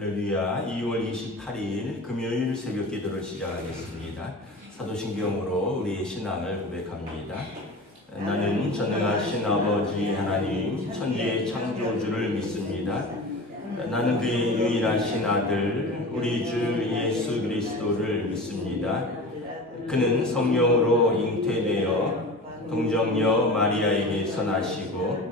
할렐루야. 2월 28일 금요일 새벽 기도를 시작하겠습니다. 사도신경으로 우리의 신앙을 고백합니다. 나는 전능하신 아버지 하나님 천지의 창조주를 믿습니다. 나는 그의 유일하신 아들 우리 주 예수 그리스도를 믿습니다. 그는 성령으로 잉태되어 동정녀 마리아에게서 나시고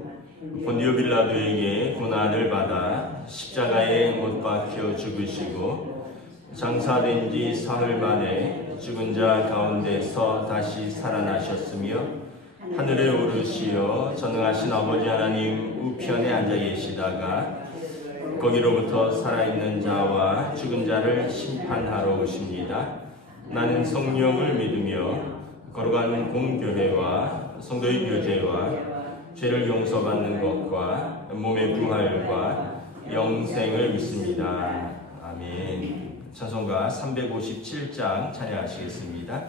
본디오 빌라도에게 고난을 받아 십자가에 못 박혀 죽으시고 장사된 지 사흘 만에 죽은 자 가운데서 다시 살아나셨으며 하늘에 오르시어 전능하신 아버지 하나님 우편에 앉아 계시다가 거기로부터 살아있는 자와 죽은 자를 심판하러 오십니다. 나는 성령을 믿으며 거룩한 공교회와 성도의 교제와 죄를 용서받는 것과 몸의 부활과 영생을 믿습니다. 아멘. 찬송가 357장 찬양하시겠습니다.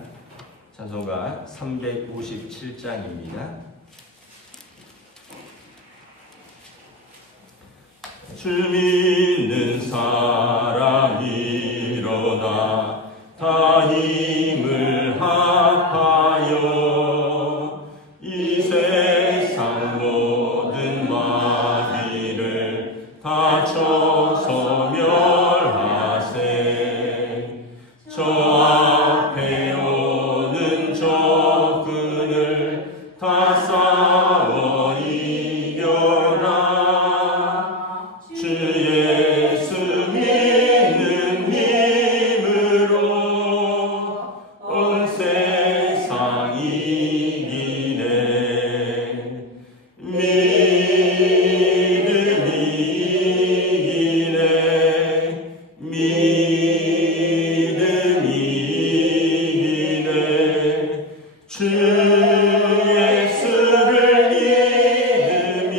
찬송가 357장입니다. 주 믿는 사람 일어나 다 힘을 합하여 이 세상 모든 마귀를 다 쳐서 멸하세. 저 앞에 오는 적군을 다 싸워 이겨라. 주 예수 믿는 힘으로 온 세상 이기네. 믿음이 이기네. 믿음이 이기네. 주 예수를 믿음이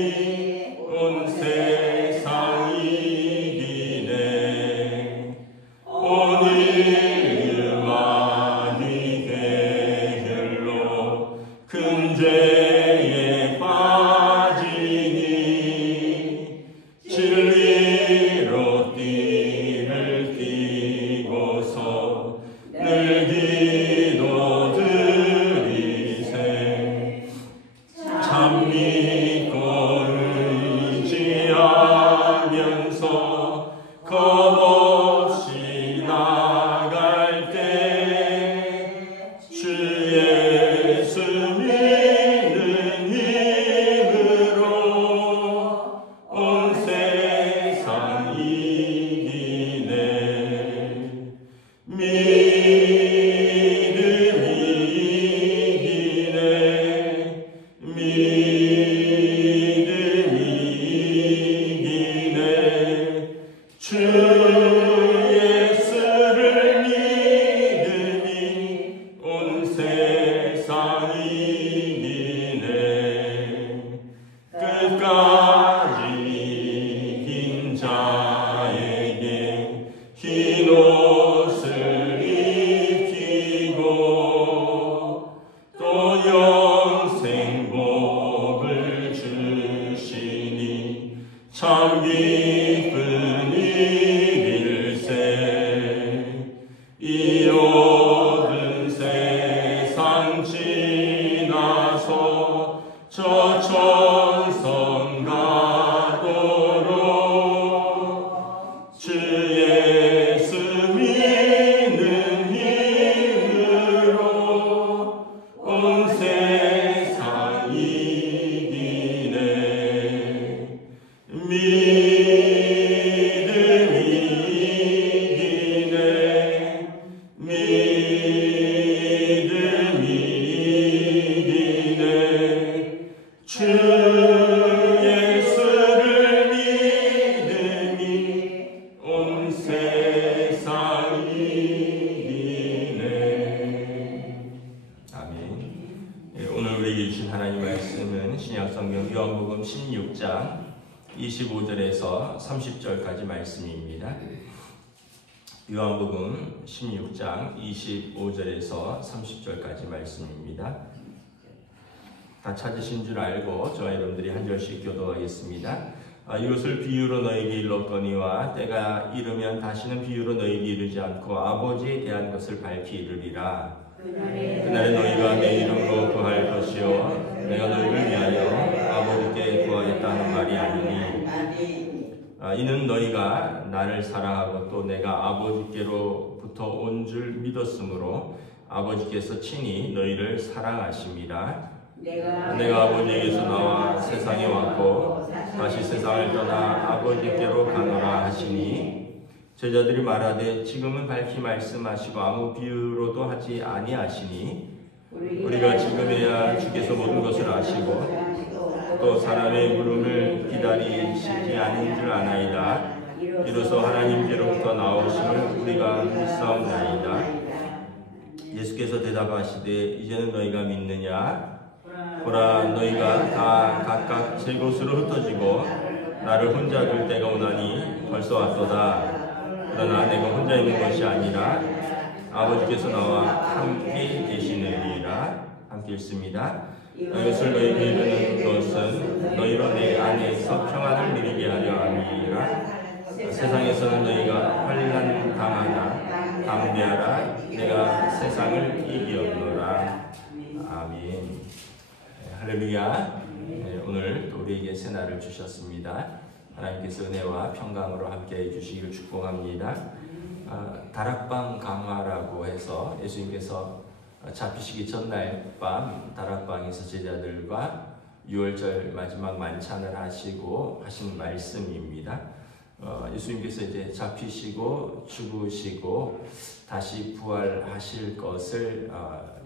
온 세상 이기네. 오늘 마귀 계율로 큰 죄에 빠지니 진리로 띠를 띠고서 늘 기도 드리세. 참 믿고 의지하면서 겁없이 나갈 때 주 예수 믿는 힘으로 온 세상 이기네. 믿음이 이기네. 믿음이 이기네. 주 예수를 믿음이 온 세상 이기네. 끝까지 이긴 자에게 흰 옷을 입히고 또 영생 복을 주시니 참 기쁜 일일세. 이 모든 세상 지나서 저 천성 가도록 주 예수 믿는 힘으로 온 세상 이기네. 믿음이 이기네. 믿음이 이기네. 주 예수를 믿음이 온 세상 이기네. 아멘. 오늘 우리에게 주신 하나님 말씀은 신약성경 요한복음 16장 25절에서 30절까지 말씀입니다. 요한복음 16장 25절에서 30절까지 말씀입니다. 다 찾으신 줄 알고 저와 여러분들이 한 절씩 교도하겠습니다. 이것을 비유로 너에게 일렀거니와 때가 이르면 다시는 비유로 너에게 이르지 않고 아버지에 대한 것을 밝히 이르리라. 그날에 너희가 내 이름으로 구할 것이요 내가 너희를 위하여 아버지께 구하겠다는 말이 아니니 이는 너희가 나를 사랑하고 또 내가 아버지께로부터 온 줄 믿었으므로 아버지께서 친히 너희를 사랑하심이라. 내가 아버지에게서 나와 세상에 왔고 다시 세상을 떠나 아버지께로 가노라 하시니 제자들이 말하되 지금은 밝히 말씀하시고 아무 비유로도 하지 아니하시니 우리가 지금에야 주께서 모든 것을 아시고 또 사람의 물음을 기다리시지 않은 줄 아나이다. 이로써 하나님께로부터 나오심을 우리가 믿사옵나이다. 예수께서 대답하시되 이제는 너희가 믿느냐? 보라 너희가 다 각각 제 곳으로 흩어지고 나를 혼자 둘 때가 오나니 벌써 왔도다. 그러나 내가 혼자 있는 것이 아니라 아버지께서 나와 함께 계시느니라. 함께 읽습니다. 이것을 너희에게 이르는 것은 너희로 내 안에서 평안을 누리게 하려 함이라. 세상에서는 너희가 환난 당하나 담대하라. 내가 세상을 이기었노라. 아멘. 할렐루야. 오늘 우리에게 새날을 주셨습니다. 하나님께서 은혜와 평강으로 함께해 주시기를 축복합니다. 다락방 강화라고 해서 예수님께서 잡히시기 전날 밤 다락방에서 제자들과 6월절 마지막 만찬을 하시고 하신 말씀입니다. 예수님께서 이제 잡히시고 죽으시고 다시 부활하실 것을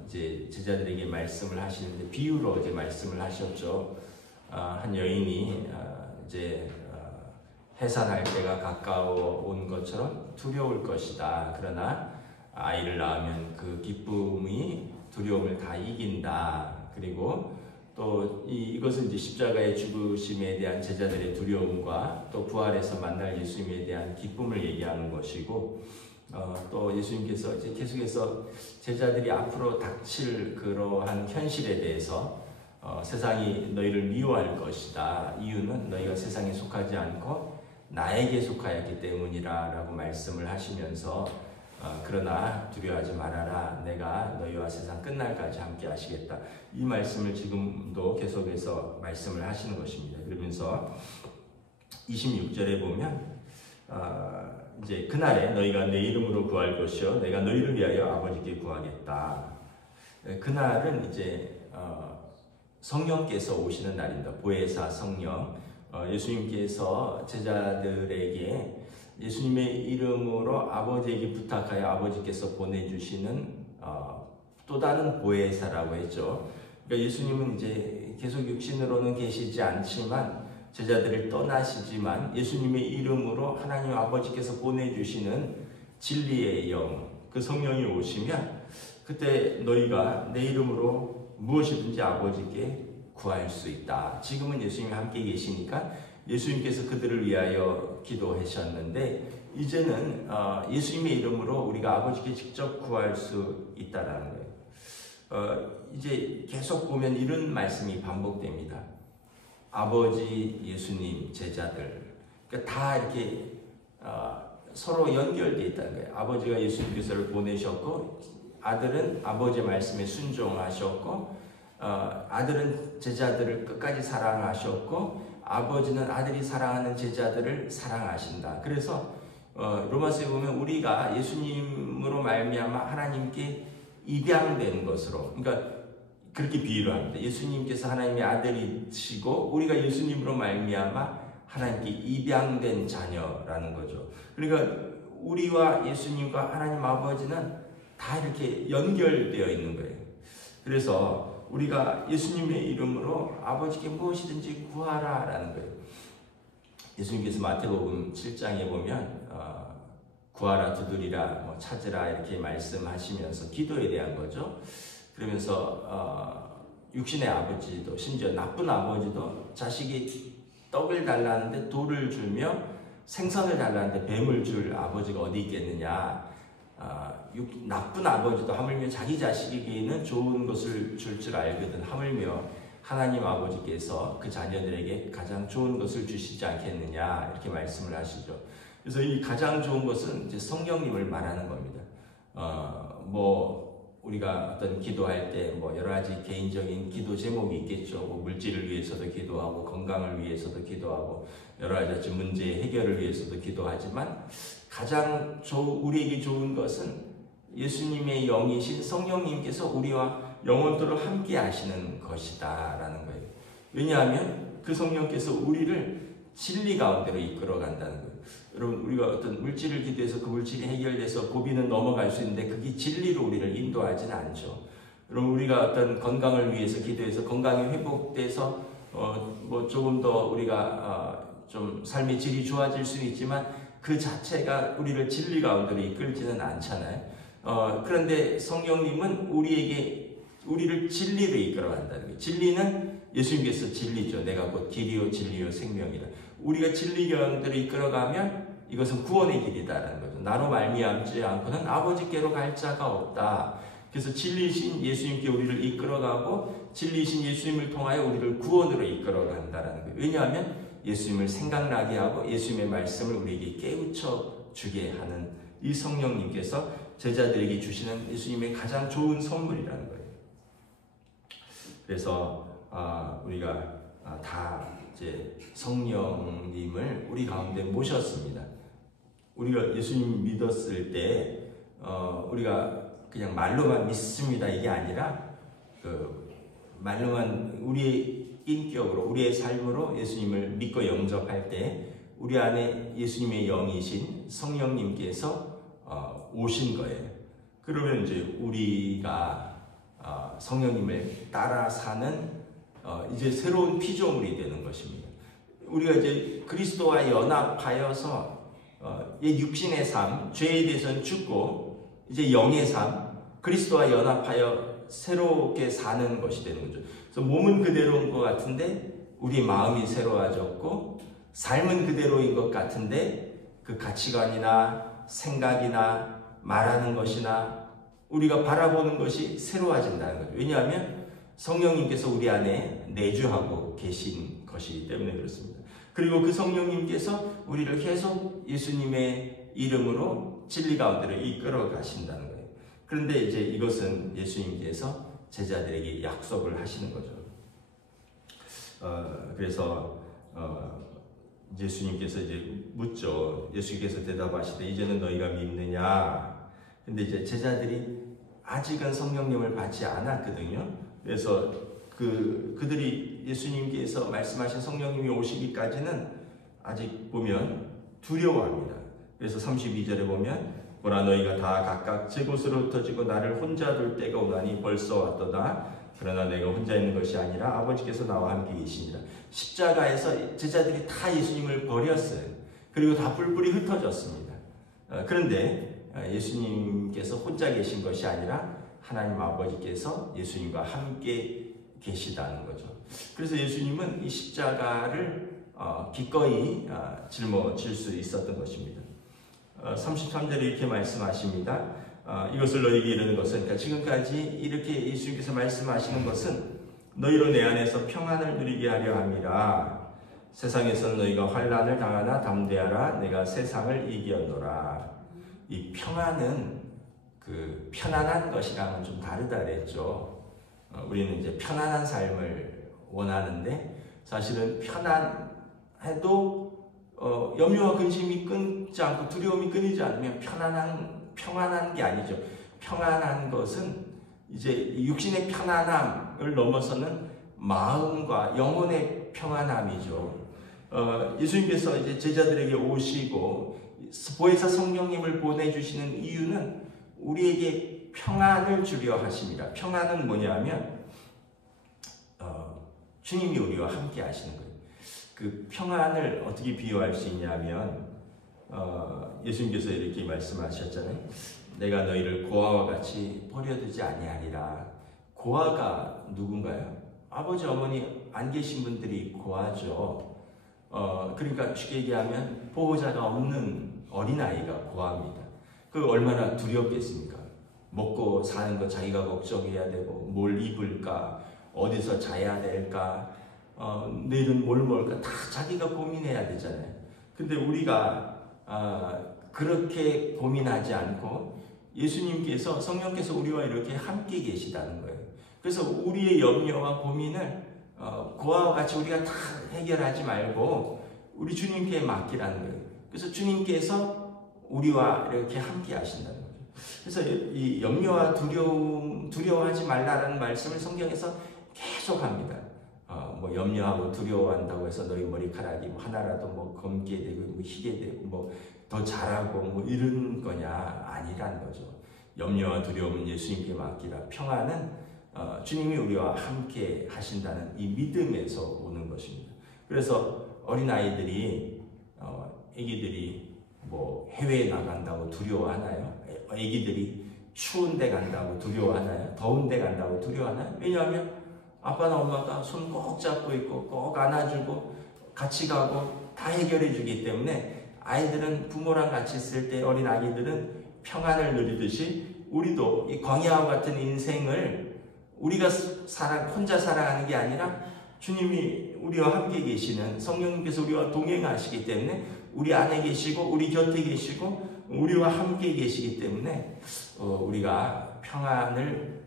이제 제자들에게 말씀을 하시는데 비유로 이제 말씀을 하셨죠. 한 여인이 이제 해산할 때가 가까워 온 것처럼 두려울 것이다. 그러나 아이를 낳으면 그 기쁨이 두려움을 다 이긴다. 그리고 또 이것은 이제 십자가의 죽으심에 대한 제자들의 두려움과 또 부활해서 만날 예수님에 대한 기쁨을 얘기하는 것이고 또 예수님께서 이제 계속해서 제자들이 앞으로 닥칠 그러한 현실에 대해서 세상이 너희를 미워할 것이다. 이유는 너희가 세상에 속하지 않고 나에게 속하였기 때문이라 라고 말씀을 하시면서 그러나 두려워하지 말아라. 내가 너희와 세상 끝날까지 함께 하시겠다. 이 말씀을 지금도 계속해서 말씀을 하시는 것입니다. 그러면서 26절에 보면 이제 그날에 너희가 내 이름으로 구할 것이요 내가 너희를 위하여 아버지께 구하겠다. 그날은 이제 성령께서 오시는 날입니다. 보혜사 성령. 예수님께서 제자들에게 예수님의 이름으로 아버지에게 부탁하여 아버지께서 보내주시는 또 다른 보혜사라고 했죠. 그러니까 예수님은 이제 계속 육신으로는 계시지 않지만 제자들을 떠나시지만 예수님의 이름으로 하나님 아버지께서 보내주시는 진리의 영, 그 성령이 오시면 그때 너희가 내 이름으로 무엇이든지 아버지께 구할 수 있다. 지금은 예수님이 함께 계시니까 예수님께서 그들을 위하여 기도하셨는데 이제는 예수님의 이름으로 우리가 아버지께 직접 구할 수 있다라는 거예요. 이제 계속 보면 이런 말씀이 반복됩니다. 아버지, 예수님, 제자들 그러니까 다 이렇게 서로 연결되어 있다는 거예요. 아버지가 예수님께서를 보내셨고 아들은 아버지의 말씀에 순종하셨고 아들은 제자들을 끝까지 사랑하셨고 아버지는 아들이 사랑하는 제자들을 사랑하신다. 그래서 로마서에 보면 우리가 예수님으로 말미암아 하나님께 입양된 것으로, 그러니까 그렇게 비유를 합니다. 예수님께서 하나님의 아들이시고 우리가 예수님으로 말미암아 하나님께 입양된 자녀라는 거죠. 그러니까 우리와 예수님과 하나님 아버지는 다 이렇게 연결되어 있는 거예요. 그래서 우리가 예수님의 이름으로 아버지께 무엇이든지 구하라 라는 거예요. 예수님께서 마태복음 7장에 보면 구하라, 두드리라, 찾으라 이렇게 말씀하시면서 기도에 대한 거죠. 그러면서 육신의 아버지도 심지어 나쁜 아버지도 자식이 떡을 달라는데 돌을 주며 생선을 달라는데 뱀을 줄 아버지가 어디 있겠느냐. 나쁜 아버지도 하물며 자기 자식에게는 좋은 것을 줄 알거든 하물며 하나님 아버지께서 그 자녀들에게 가장 좋은 것을 주시지 않겠느냐 이렇게 말씀을 하시죠. 그래서 이 가장 좋은 것은 이제 성령님을 말하는 겁니다. 우리가 어떤 기도할 때 여러 가지 개인적인 기도 제목이 있겠죠. 물질을 위해서도 기도하고 건강을 위해서도 기도하고 여러 가지 문제 해결을 위해서도 기도하지만 가장 우리에게 좋은 것은 예수님의 영이신 성령님께서 우리와 영원토록 함께 하시는 것이다 라는 거예요. 왜냐하면 그 성령께서 우리를 진리 가운데로 이끌어 간다는 거예요. 여러분, 우리가 어떤 물질을 기도해서 그 물질이 해결돼서 고비는 넘어갈 수 있는데 그게 진리로 우리를 인도하지는 않죠. 여러분, 우리가 어떤 건강을 위해서 기도해서 건강이 회복돼서 조금 더 우리가 좀 삶의 질이 좋아질 수는 있지만 그 자체가 우리를 진리 가운데로 이끌지는 않잖아요. 그런데 성령님은 우리를 진리로 이끌어 간다는 거예요. 진리는 예수님께서 진리죠. 내가 곧 길이요 진리요 생명이라. 우리가 진리 가운데로 이끌어가면 이것은 구원의 길이다라는 거죠. 나로 말미암지 않고는 아버지께로 갈 자가 없다. 그래서 진리이신 예수님께 우리를 이끌어가고 진리이신 예수님을 통하여 우리를 구원으로 이끌어간다라는 거예요. 왜냐하면 예수님을 생각나게 하고 예수님의 말씀을 우리에게 깨우쳐 주게 하는 이 성령님께서 제자들에게 주시는 예수님의 가장 좋은 선물이라는 거예요. 그래서 우리가 다 이제 성령님을 우리 가운데 모셨습니다. 우리가 예수님 믿었을 때 우리가 그냥 말로만 믿습니다 이게 아니라 말로만 우리의 인격으로 우리의 삶으로 예수님을 믿고 영접할 때 우리 안에 예수님의 영이신 성령님께서 오신 거예요. 그러면 이제 우리가 성령님을 따라 사는 이제 새로운 피조물이 되는 것입니다. 우리가 이제 그리스도와 연합하여서 옛 육신의 삶, 죄에 대해서는 죽고 이제 영의 삶, 그리스도와 연합하여 새롭게 사는 것이 되는 거죠. 그래서 몸은 그대로인 것 같은데 우리 마음이 새로워졌고 삶은 그대로인 것 같은데 그 가치관이나 생각이나 말하는 것이나 우리가 바라보는 것이 새로워진다는 거죠. 왜냐하면 성령님께서 우리 안에 내주하고 계신 것이기 때문에 그렇습니다. 그리고 그 성령님께서 우리를 계속 예수님의 이름으로 진리 가운데로 이끌어 가신다는 거예요. 그런데 이제 이것은 예수님께서 제자들에게 약속을 하시는 거죠. 그래서 예수님께서 이제 묻죠. 예수님께서 대답하시되 이제는 너희가 믿느냐? 근데 이제 제자들이 아직은 성령님을 받지 않았거든요. 그래서 그들이 예수님께서 말씀하신 성령님이 오시기까지는 아직 보면 두려워합니다. 그래서 32절에 보면 보라 너희가 다 각각 제 곳으로 흩어지고 나를 혼자 둘 때가 오나니 벌써 왔도다. 그러나 내가 혼자 있는 것이 아니라 아버지께서 나와 함께 계시니라. 십자가에서 제자들이 다 예수님을 버렸어요. 그리고 다 뿔뿔이 흩어졌습니다. 그런데 예수님께서 혼자 계신 것이 아니라 하나님 아버지께서 예수님과 함께 계시다는 거죠. 그래서 예수님은 이 십자가를 기꺼이 짊어질 수 있었던 것입니다. 33절에 이렇게 말씀하십니다. 이것을 너희에게 이르는 것은, 그러니까 지금까지 이렇게 예수님께서 말씀하시는 것은 너희로 내 안에서 평안을 누리게 하려 함이라. 세상에서는 너희가 환난을 당하나 담대하라. 내가 세상을 이겼노라. 이 평안은 그 편안한 것이랑은 좀 다르다 그랬죠. 우리는 이제 편안한 삶을 원하는데 사실은 편안해도 염려와 근심이 끊지 않고 두려움이 끊이지 않으면 평안한 게 아니죠. 평안한 것은 이제 육신의 편안함을 넘어서는 마음과 영혼의 평안함이죠. 예수님께서 이제 제자들에게 오시고 보혜사 성령님을 보내주시는 이유는 우리에게 평안을 주려 하십니다. 평안은 뭐냐면 주님이 우리와 함께 하시는 거예요. 그 평안을 어떻게 비유할 수 있냐면 예수님께서 이렇게 말씀하셨잖아요. 내가 너희를 고아와 같이 버려두지 아니하리라. 고아가 누군가요? 아버지 어머니 안 계신 분들이 고아죠. 그러니까 쉽게 얘기하면 보호자가 없는 어린아이가 고아입니다. 그 얼마나 두렵겠습니까? 먹고 사는 거 자기가 걱정해야 되고 뭘 입을까, 어디서 자야 될까, 내일은 뭘 먹을까, 다 자기가 고민해야 되잖아요. 근데 우리가 그렇게 고민하지 않고 예수님께서, 성령께서 우리와 이렇게 함께 계시다는 거예요. 그래서 우리의 염려와 고민을 그와 같이 우리가 다 해결하지 말고 우리 주님께 맡기라는 거예요. 그래서 주님께서 우리와 이렇게 함께 하신다는 거죠. 그래서 이 염려와 두려워하지 말라라는 말씀을 성경에서 계속 합니다. 뭐 염려하고 두려워한다고 해서 너희 머리카락이 뭐 하나라도 뭐 검게 되고 뭐 희게 되고 뭐 더 자라고 뭐 이런 거냐, 아니라는 거죠. 염려와 두려움은 예수님께 맡기라. 평안은 주님이 우리와 함께 하신다는 이 믿음에서 오는 것입니다. 그래서 어린아이들이 애기들이 뭐 해외에 나간다고 두려워하나요? 애기들이 추운 데 간다고 두려워하나요? 더운 데 간다고 두려워하나요? 왜냐하면 아빠나 엄마가 손 꼭 잡고 있고 꼭 안아주고 같이 가고 다 해결해 주기 때문에 아이들은 부모랑 같이 있을 때, 어린 아기들은 평안을 누리듯이 우리도 이 광야와 같은 인생을 우리가 혼자 살아가는 게 아니라 주님이 우리와 함께 계시는 성령님께서 우리와 동행하시기 때문에 우리 안에 계시고 우리 곁에 계시고 우리와 함께 계시기 때문에 우리가 평안을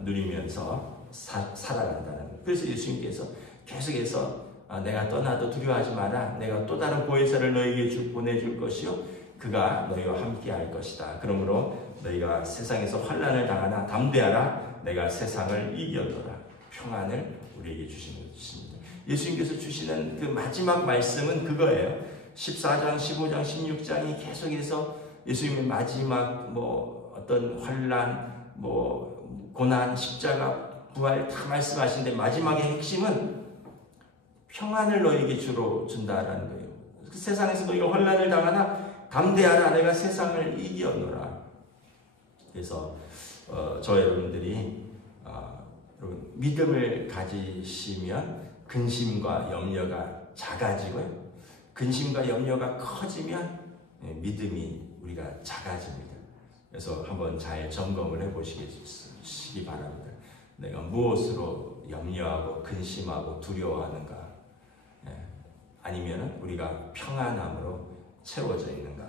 누리면서 살아간다는 거예요. 그래서 예수님께서 계속해서 내가 떠나도 두려워하지 마라. 내가 또 다른 보혜사를 너에게 보내줄 것이요 그가 너희와 함께 할 것이다. 그러므로 너희가 세상에서 환난을 당하나 담대하라. 내가 세상을 이겨노라. 평안을 우리에게 주시는 것입니다. 예수님께서 주시는 그 마지막 말씀은 그거예요. 14장, 15장, 16장이 계속해서 예수님의 마지막 뭐 어떤 환난, 뭐 고난, 십자가, 부활 다 말씀하시는데 마지막의 핵심은 평안을 너에게 주로 준다라는 거예요. 그 세상에서 너희가 환난을 당하나 담대하라. 내가 세상을 이겨노라. 그래서 저 여러분들이 믿음을 가지시면 근심과 염려가 작아지고요. 근심과 염려가 커지면 믿음이 우리가 작아집니다. 그래서 한번 잘 점검을 해보시기 바랍니다. 내가 무엇으로 염려하고 근심하고 두려워하는가? 아니면 우리가 평안함으로 채워져 있는가?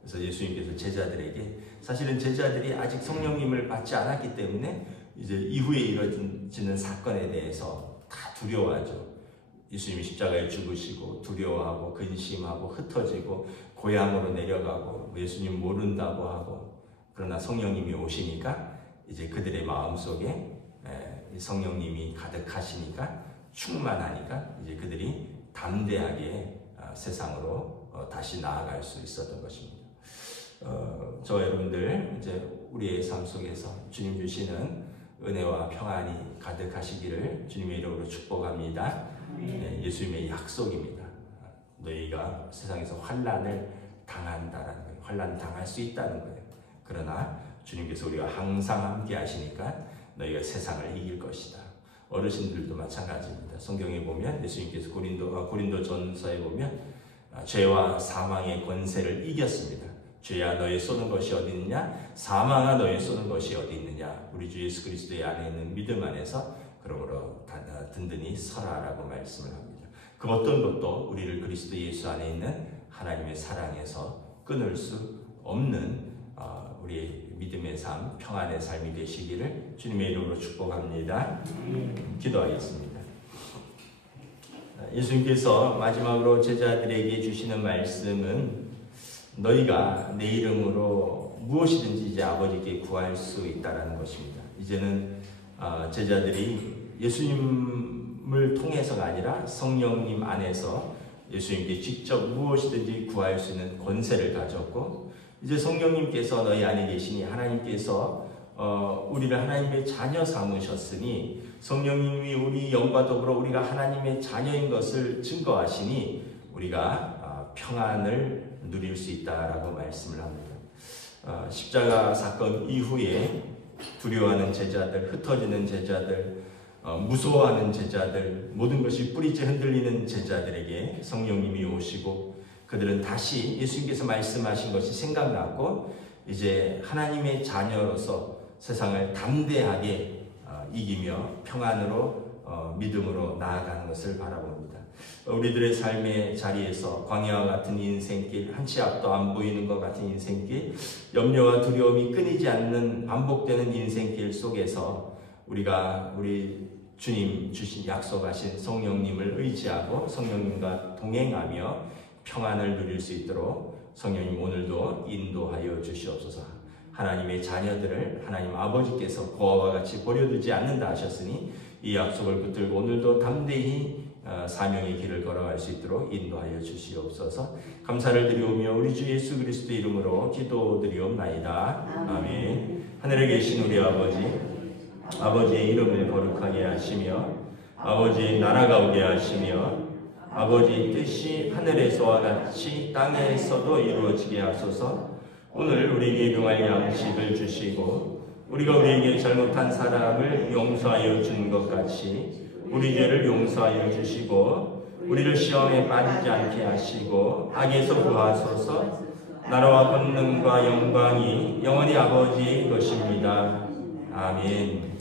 그래서 예수님께서 제자들에게, 사실은 제자들이 아직 성령님을 받지 않았기 때문에 이제 이후에 이루어지는 사건에 대해서 다 두려워하죠. 예수님이 십자가에 죽으시고 두려워하고 근심하고 흩어지고 고향으로 내려가고 예수님 모른다고 하고, 그러나 성령님이 오시니까 이제 그들의 마음속에 성령님이 가득하시니까 충만하니까 이제 그들이 담대하게 세상으로 다시 나아갈 수 있었던 것입니다. 저 여러분들 이제 우리의 삶 속에서 주님 주시는 은혜와 평안이 가득하시기를 주님의 이름으로 축복합니다. 예수님의 약속입니다. 너희가 세상에서 환난을 당한다라는 거예요. 환난 당할 수 있다는 거예요. 그러나 주님께서 우리와 항상 함께 하시니까 너희가 세상을 이길 것이다. 어르신들도 마찬가지입니다. 성경에 보면 예수님께서 고린도전서에 보면 죄와 사망의 권세를 이겼습니다. 죄야 너희 쏘는 것이 어디 있느냐? 사망아 너희 쏘는 것이 어디 있느냐? 우리 주 예수 그리스도의 안에 있는 믿음 안에서 그러므로 든든히 서라라고 말씀을 합니다. 그 어떤 것도 우리를 그리스도 예수 안에 있는 하나님의 사랑에서 끊을 수 없는 우리의 믿음의 삶, 평안의 삶이 되시기를 주님의 이름으로 축복합니다. 기도하겠습니다. 예수님께서 마지막으로 제자들에게 주시는 말씀은 너희가 내 이름으로 무엇이든지 이제 아버지께 구할 수 있다는 것입니다. 이제는 제자들이 예수님을 통해서가 아니라 성령님 안에서 예수님께 직접 무엇이든지 구할 수 있는 권세를 가졌고, 이제 성령님께서 너희 안에 계시니 하나님께서 우리를 하나님의 자녀 삼으셨으니 성령님이 우리 영과 더불어 우리가 하나님의 자녀인 것을 증거하시니 우리가 평안을 누릴 수 있다라고 말씀을 합니다. 십자가 사건 이후에 두려워하는 제자들, 흩어지는 제자들, 무서워하는 제자들, 모든 것이 뿌리째 흔들리는 제자들에게 성령님이 오시고 그들은 다시 예수님께서 말씀하신 것이 생각났고 이제 하나님의 자녀로서 세상을 담대하게 이기며 평안으로 믿음으로 나아가는 것을 바라봅니다. 우리들의 삶의 자리에서 광야와 같은 인생길, 한 치 앞도 안 보이는 것 같은 인생길, 염려와 두려움이 끊이지 않는 반복되는 인생길 속에서 우리가 우리 주님 주신 약속하신 성령님을 의지하고 성령님과 동행하며 평안을 누릴 수 있도록 성령님 오늘도 인도하여 주시옵소서. 하나님의 자녀들을 하나님 아버지께서 고아와 같이 버려두지 않는다 하셨으니 이 약속을 붙들고 오늘도 담대히 사명의 길을 걸어갈 수 있도록 인도하여 주시옵소서. 감사를 드리오며 우리 주 예수 그리스도 이름으로 기도드리옵나이다. 아멘. 하늘에 계신 우리 아버지의 이름을 거룩하게 하시며 아버지의 나라가 오게 하시며 아버지의 뜻이 하늘에서와 같이 땅에서도 이루어지게 하소서. 오늘 우리에게 용할 양식을 주시고 우리가 우리에게 잘못한 사람을 용서하여 준 것 같이 우리 죄를 용서하여 주시고 우리를 시험에 빠지지 않게 하시고 악에서 구하소서. 나라와 권능과 영광이 영원히 아버지의 것입니다. 아멘.